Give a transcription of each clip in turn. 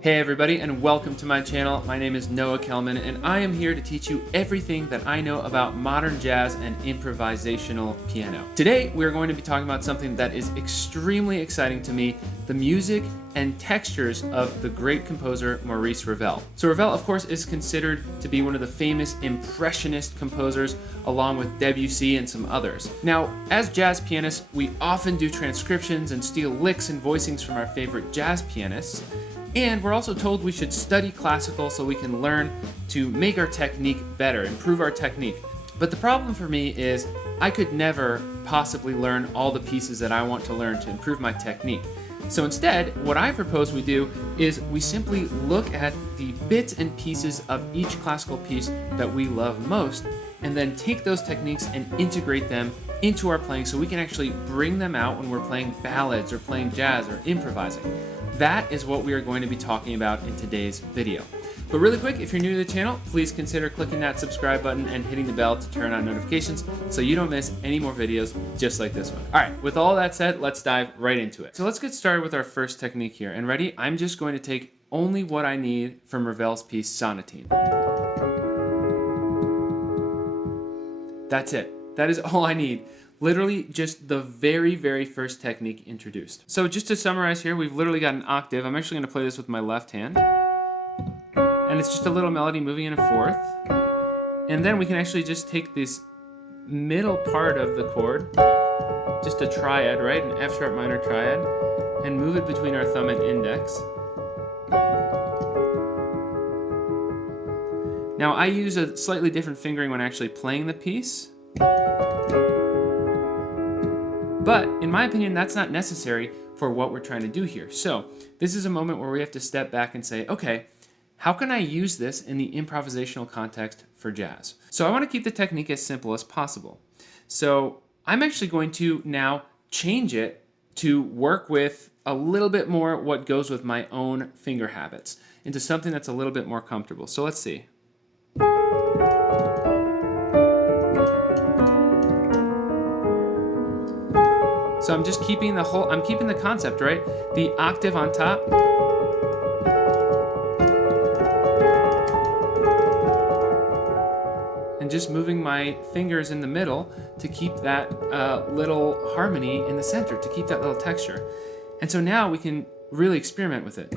Hey everybody, and welcome to my channel. My name is Noah Kellman, and I am here to teach you everything that I know about modern jazz and improvisational piano. Today, we're going to be talking about something that is extremely exciting to me, the music and textures of the great composer Maurice Ravel. So Ravel, of course, is considered to be one of the famous Impressionist composers, along with Debussy and some others. Now, as jazz pianists, we often do transcriptions and steal licks and voicings from our favorite jazz pianists. And we're also told we should study classical so we can learn to make our technique better, improve our technique. But the problem for me is I could never possibly learn all the pieces that I want to learn to improve my technique. So instead, what I propose we do is we simply look at the bits and pieces of each classical piece that we love most, and then take those techniques and integrate them into our playing so we can actually bring them out when we're playing ballads or playing jazz or improvising. That is what we are going to be talking about in today's video. But really quick, if you're new to the channel, please consider clicking that subscribe button and hitting the bell to turn on notifications so you don't miss any more videos just like this one. All right, with all that said, let's dive right into it. So let's get started with our first technique here. And ready? I'm just going to take only what I need from Ravel's piece Sonatine. That's it. That is all I need. Literally just the very, very first technique introduced. So just to summarize here, we've literally got an octave. I'm actually gonna play this with my left hand. And it's just a little melody moving in a fourth. And then we can actually just take this middle part of the chord, just a triad, right? An F sharp minor triad, and move it between our thumb and index. Now I use a slightly different fingering when actually playing the piece. But in my opinion, that's not necessary for what we're trying to do here. So this is a moment where we have to step back and say, okay, how can I use this in the improvisational context for jazz? So I want to keep the technique as simple as possible. So I'm actually going to now change it to work with a little bit more what goes with my own finger habits into something that's a little bit more comfortable. So let's see. So I'm just keeping I'm keeping the concept, right? The octave on top. And just moving my fingers in the middle to keep that little harmony in the center, to keep that little texture. And so now we can really experiment with it.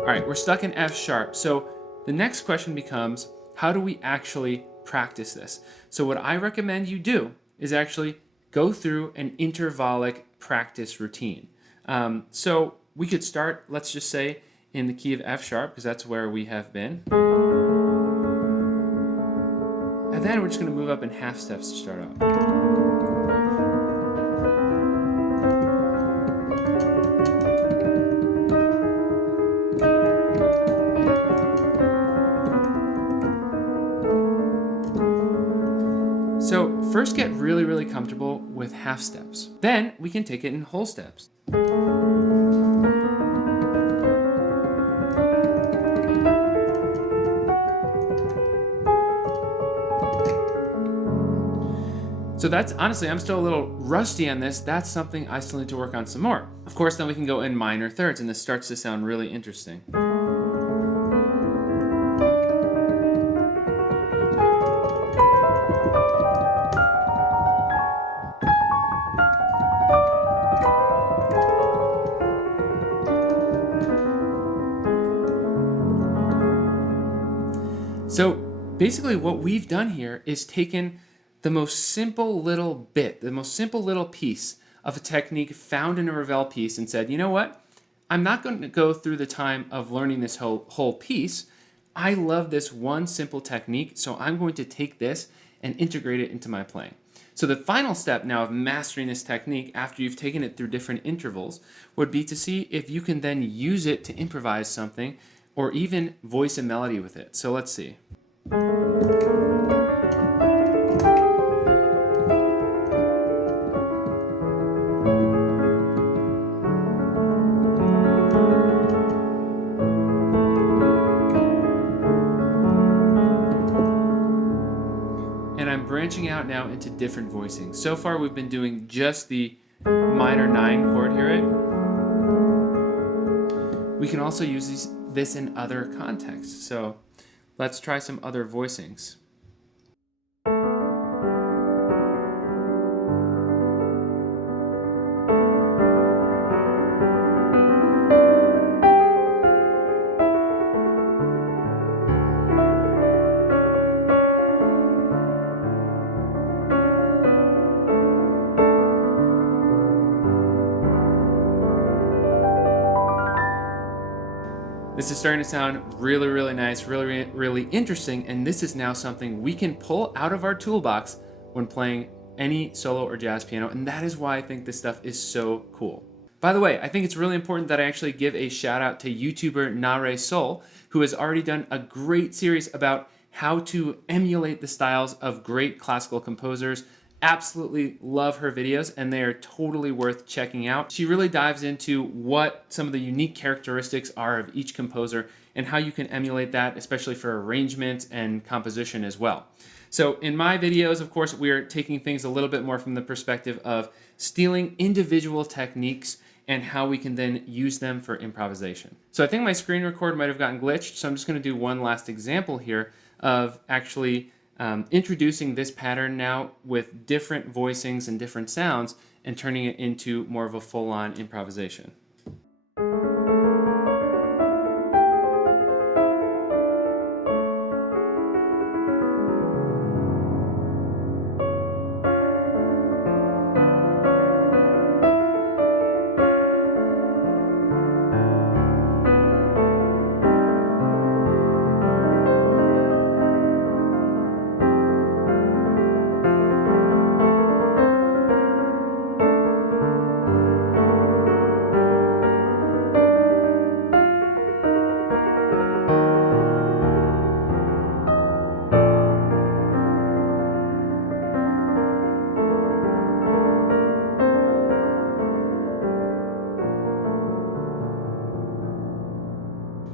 All right, we're stuck in F sharp. So the next question becomes, how do we actually practice this? So what I recommend you do is actually go through an intervallic practice routine. So we could start, let's just say, in the key of F sharp, because that's where we have been. And then we're just going to move up in half steps to start out. So first get really, really comfortable with half steps. Then we can take it in whole steps. So that's, honestly, I'm still a little rusty on this. That's something I still need to work on some more. Of course, then we can go in minor thirds, and this starts to sound really interesting. So basically what we've done here is taken the most simple little bit, the most simple little piece of a technique found in a Ravel piece and said, you know what? I'm not going to go through the time of learning this whole piece. I love this one simple technique, so I'm going to take this and integrate it into my playing. So the final step now of mastering this technique after you've taken it through different intervals would be to see if you can then use it to improvise something or even voice a melody with it. So let's see. And I'm branching out now into different voicings. So far we've been doing just the minor 9 chord here, right? We can also use this in other contexts. So let's try some other voicings. This is starting to sound really, really nice, really interesting, and this is now something we can pull out of our toolbox when playing any solo or jazz piano, and that is why I think this stuff is so cool. By the way, I think it's really important that I actually give a shout out to YouTuber Nahre Sol, who has already done a great series about how to emulate the styles of great classical composers. Absolutely love her videos, and they are totally worth checking out. She really dives into what some of the unique characteristics are of each composer and how you can emulate that, especially for arrangement and composition as well. So in my videos, of course, we're taking things a little bit more from the perspective of stealing individual techniques and how we can then use them for improvisation. So I think my screen record might have gotten glitched, so I'm just going to do one last example here of actually introducing this pattern now with different voicings and different sounds and turning it into more of a full-on improvisation.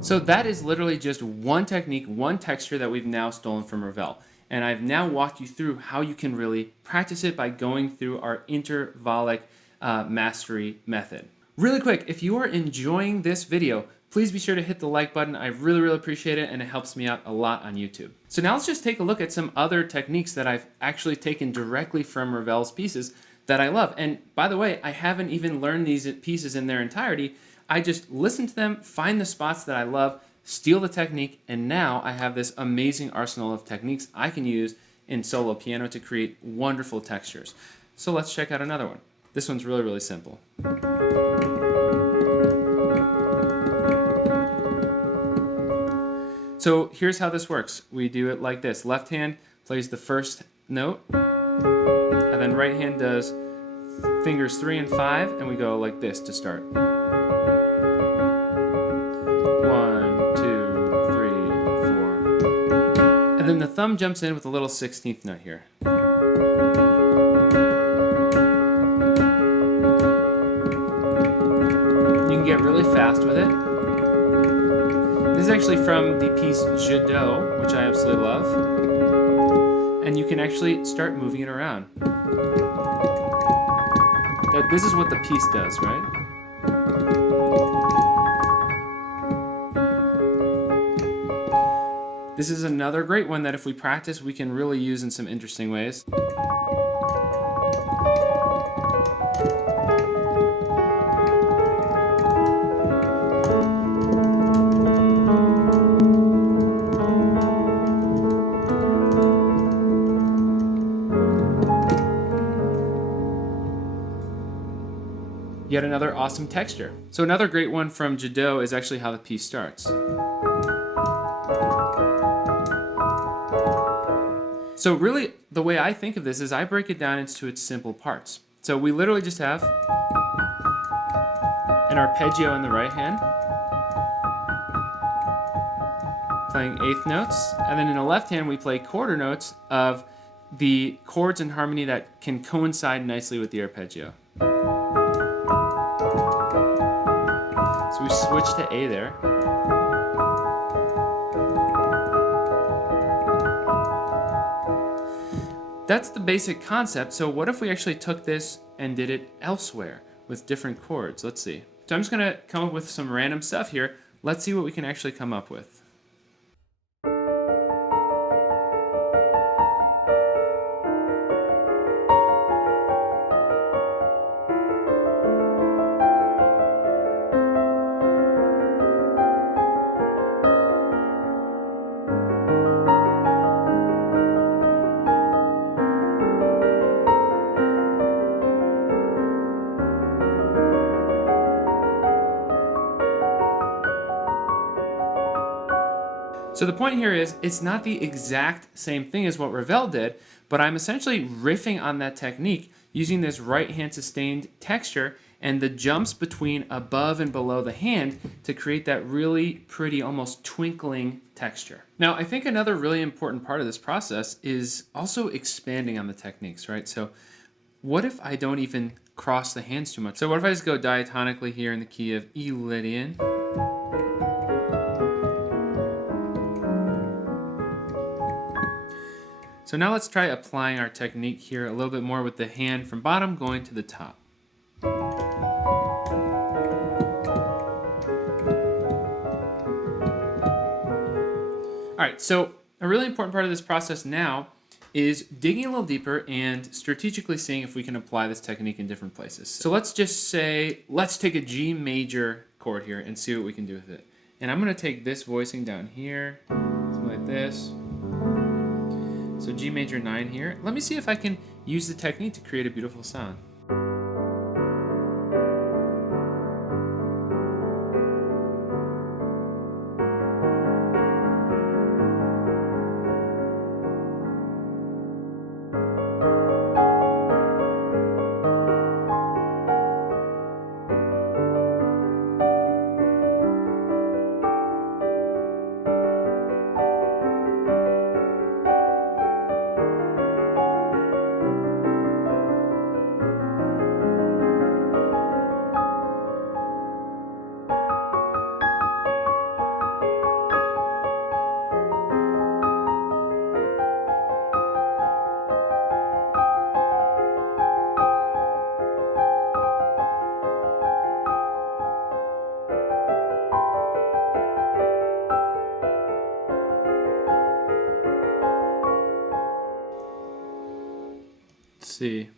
So that is literally just one technique, one texture that we've now stolen from Ravel. And I've now walked you through how you can really practice it by going through our intervallic mastery method. Really quick, if you are enjoying this video, please be sure to hit the like button. I really appreciate it, and it helps me out a lot on YouTube. So now let's just take a look at some other techniques that I've actually taken directly from Ravel's pieces that I love. And by the way, I haven't even learned these pieces in their entirety. I just listen to them, find the spots that I love, steal the technique, and now I have this amazing arsenal of techniques I can use in solo piano to create wonderful textures. So let's check out another one. This one's really simple. So here's how this works. We do it like this. Left hand plays the first note, and then right hand does fingers 3 and 5, and we go like this to start. 1, 2, 3, 4. And then the thumb jumps in with a little 16th note here. You can get really fast with it. This is actually from the piece Je Do, which I absolutely love. And you can actually start moving it around. This is what the piece does, right? This is another great one that if we practice, we can really use in some interesting ways. Yet another awesome texture. So another great one from Je Do is actually how the piece starts. So really, the way I think of this is I break it down into its simple parts. So we literally just have an arpeggio in the right hand, playing eighth notes, and then in the left hand we play quarter notes of the chords in harmony that can coincide nicely with the arpeggio. So we switch to A there. That's the basic concept. So what if we actually took this and did it elsewhere with different chords? Let's see. So I'm just gonna come up with some random stuff here. let's see what we can actually come up with. So the point here is, it's not the exact same thing as what Ravel did, but I'm essentially riffing on that technique using this right hand sustained texture and the jumps between above and below the hand to create that really pretty, almost twinkling texture. Now, I think another really important part of this process is also expanding on the techniques, right? So what if I don't even cross the hands too much? So what if I just go diatonically here in the key of E Lydian? So now let's try applying our technique here a little bit more with the hand from bottom going to the top. All right, so a really important part of this process now is digging a little deeper and strategically seeing if we can apply this technique in different places. So let's just say, let's take a G major chord here and see what we can do with it. And I'm gonna take this voicing down here, something like this. So G major 9 here. Let me see if I can use the technique to create a beautiful sound. Let's see.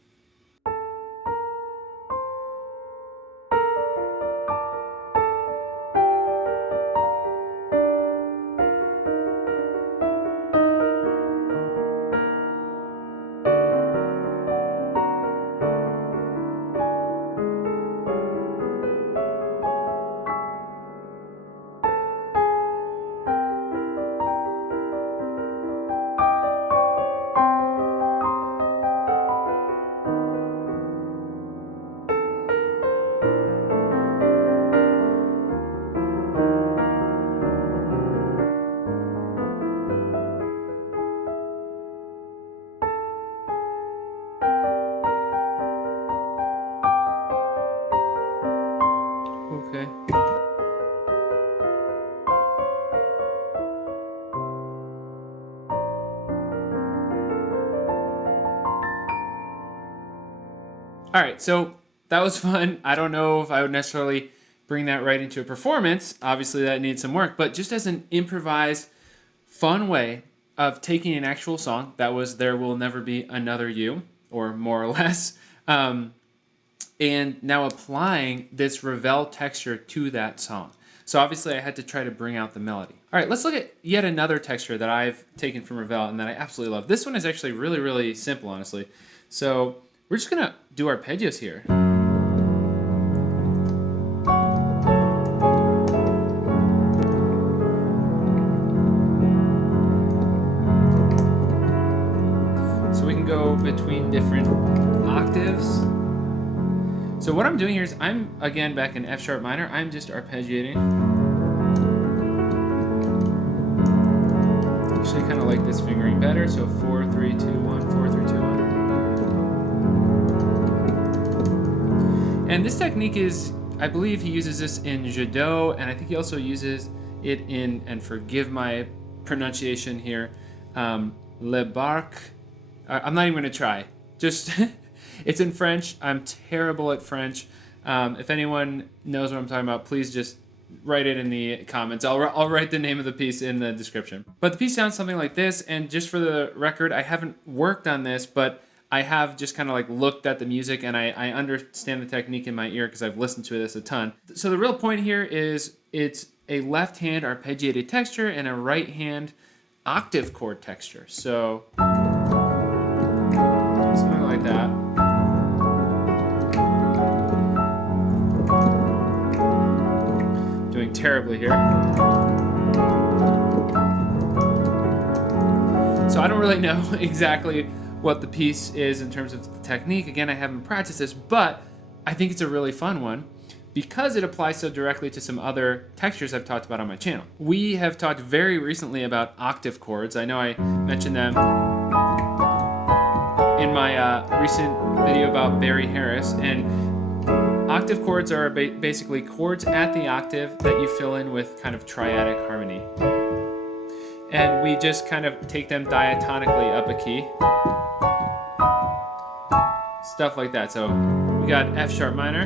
Okay. All right, so that was fun. I don't know if I would necessarily bring that right into a performance. Obviously, that needs some work, but just as an improvised, fun way of taking an actual song that was There Will Never Be Another You, or more or less, and now applying this Ravel texture to that song. So obviously I had to try to bring out the melody. All right, let's look at yet another texture that I've taken from Ravel and that I absolutely love. This one is actually really, really simple, honestly. So we're just gonna do arpeggios here. So we can go between different octaves. So what I'm doing here is I'm, again, back in F sharp minor, I'm just arpeggiating. Actually kind of like this fingering better, so 4, 3, 2, 1, 4, 3, 2, 1. And this technique is, I believe he uses this in Jadot, and I think he also uses it in, and forgive my pronunciation here, Le Barque. I'm not even gonna try. Just, it's in French. I'm terrible at French. If anyone knows what I'm talking about, please just write it in the comments. I'll write the name of the piece in the description. But the piece sounds something like this, and just for the record, I haven't worked on this, but I have just kind of like looked at the music, and I understand the technique in my ear because I've listened to this a ton. So the real point here is it's a left hand arpeggiated texture and a right hand octave chord texture. So something like that. Doing terribly here. So I don't really know exactly what the piece is in terms of the technique. Again, I haven't practiced this, but I think it's a really fun one because it applies so directly to some other textures I've talked about on my channel. We have talked very recently about octave chords. I know I mentioned them in my recent video about Barry Harris, and octave chords are basically chords at the octave that you fill in with kind of triadic harmony. And we just kind of take them diatonically up a key. Stuff like that. So we got F sharp minor.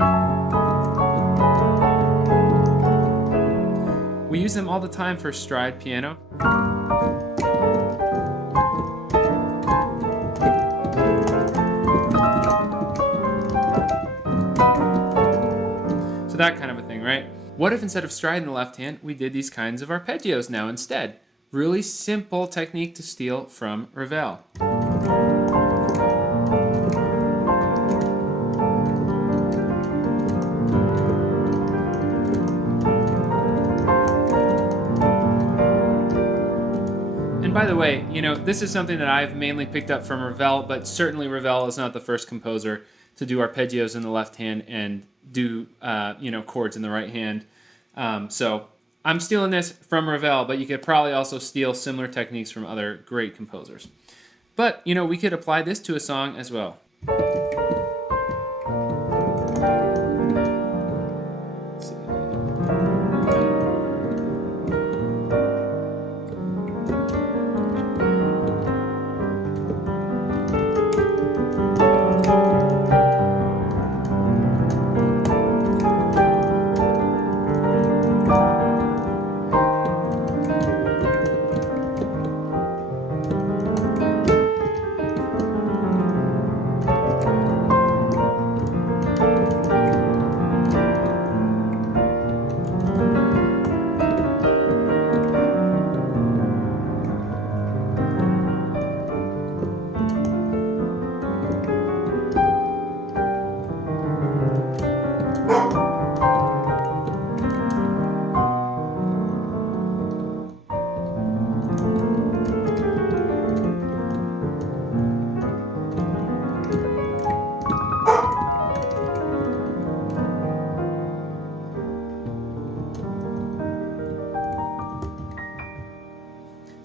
We use them all the time for stride piano. So that kind of a thing, right? What if instead of stride in the left hand, we did these kinds of arpeggios now instead? Really simple technique to steal from Ravel. And by the way, you know, this is something that I've mainly picked up from Ravel, but certainly Ravel is not the first composer to do arpeggios in the left hand and do, chords in the right hand. So I'm stealing this from Ravel, but you could probably also steal similar techniques from other great composers. But, you know, we could apply this to a song as well.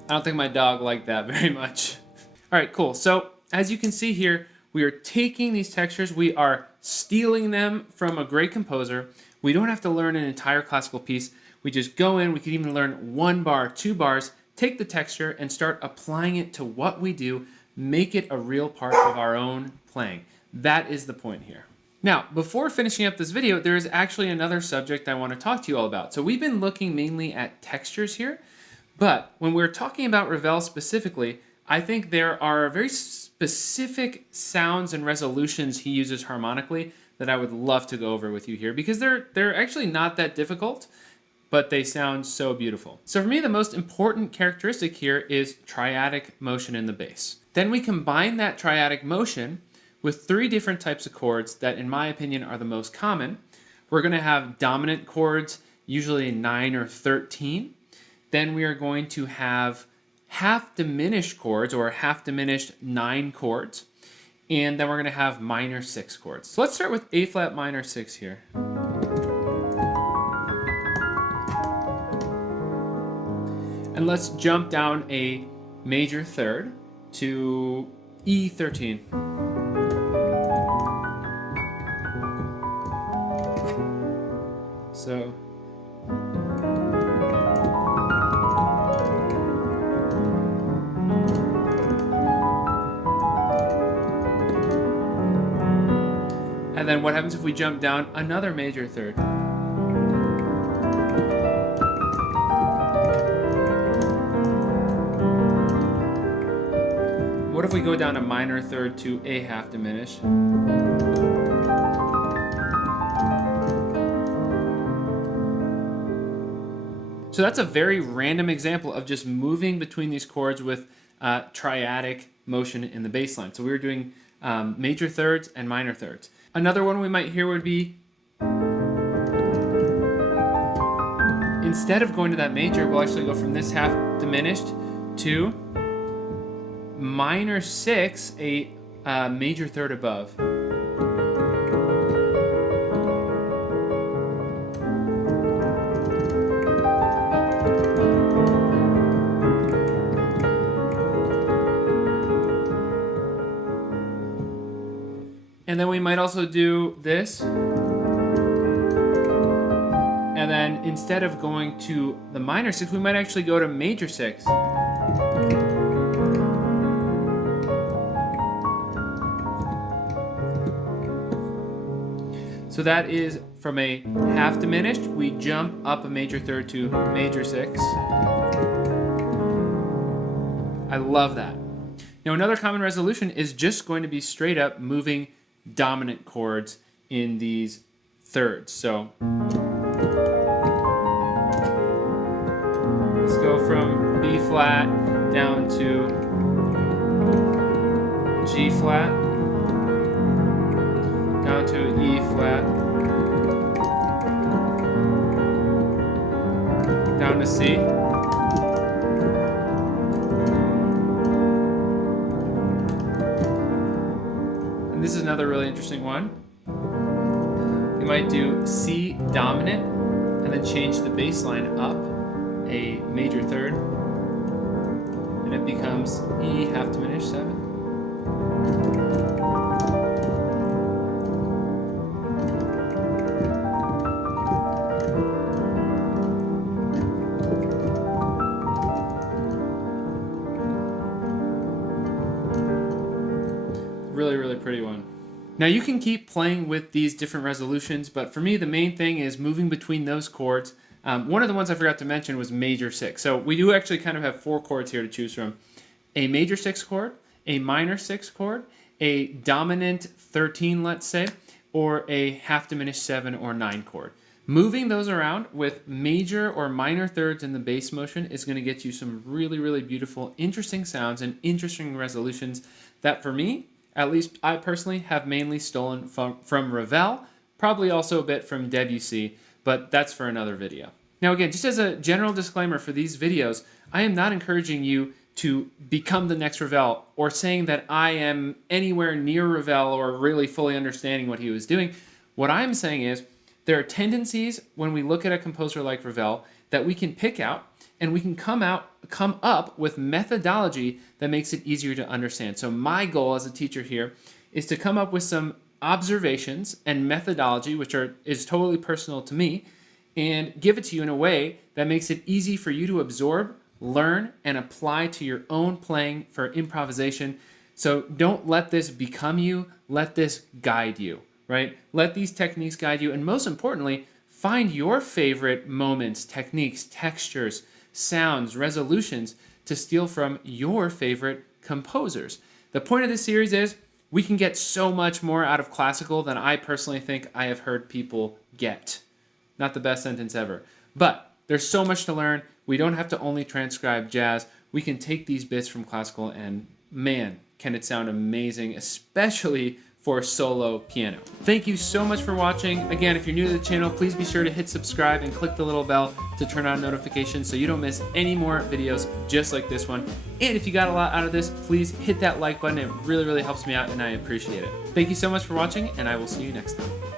I don't think my dog liked that very much. All right, cool. So as you can see here, we are taking these textures, we are stealing them from a great composer. We don't have to learn an entire classical piece. We just go in, we can even learn 1 bar, 2 bars, take the texture and start applying it to what we do, make it a real part of our own playing. That is the point here. Now, before finishing up this video, there is actually another subject I want to talk to you all about. So we've been looking mainly at textures here, but when we're talking about Ravel specifically, I think there are very specific sounds and resolutions he uses harmonically that I would love to go over with you here because they're actually not that difficult, but they sound so beautiful. So for me, the most important characteristic here is triadic motion in the bass. Then we combine that triadic motion with 3 different types of chords that, in my opinion, are the most common. We're going to have dominant chords, usually 9 or 13. Then we are going to have half diminished chords or half diminished 9 chords. And then we're going to have minor 6 chords. So let's start with A flat minor 6 here. And let's jump down a major third to E13. So and then what happens if we jump down another major third? What if we go down a minor third to a half diminished? So that's a very random example of just moving between these chords with triadic motion in the bass line. So we were doing major thirds and minor thirds. Another one we might hear would be, instead of going to that major, we'll actually go from this half diminished to minor 6, a major third above. And then we might also do this. And then instead of going to the minor 6, we might actually go to major 6. So that is from a half diminished, we jump up a major third to major 6. I love that. Now another common resolution is just going to be straight up moving dominant chords in these thirds. So let's go from B flat down to G flat, down to E flat, down to C, and this is another really interesting one. You might do C dominant and then change the bass line up a major third, and it becomes E half diminished 7. Really, really pretty one. Now you can keep playing with these different resolutions, but for me the main thing is moving between those chords. One of the ones I forgot to mention was major 6. So we do actually kind of have 4 chords here to choose from. A major 6 chord, a minor 6 chord, a dominant 13, let's say, or a half diminished 7 or 9 chord. Moving those around with major or minor thirds in the bass motion is going to get you some really, really beautiful, interesting sounds and interesting resolutions that for me, at least I personally, have mainly stolen from Ravel, probably also a bit from Debussy, but that's for another video. Now again, just as a general disclaimer for these videos, I am not encouraging you to become the next Ravel or saying that I am anywhere near Ravel or really fully understanding what he was doing. What I'm saying is there are tendencies when we look at a composer like Ravel that we can pick out and we can come up with methodology that makes it easier to understand. So my goal as a teacher here is to come up with some observations and methodology, which is totally personal to me, and give it to you in a way that makes it easy for you to absorb, learn, and apply to your own playing for improvisation. So don't let this become you, let this guide you, right? Let these techniques guide you, and most importantly, find your favorite moments, techniques, textures, sounds, resolutions to steal from your favorite composers. The point of this series is we can get so much more out of classical than I personally think I have heard people get. Not the best sentence ever. But there's so much to learn. We don't have to only transcribe jazz. We can take these bits from classical and man, can it sound amazing, especially for solo piano. Thank you so much for watching. Again, if you're new to the channel, please be sure to hit subscribe and click the little bell to turn on notifications so you don't miss any more videos just like this one. And if you got a lot out of this, please hit that like button. It really, really helps me out and I appreciate it. Thank you so much for watching and I will see you next time.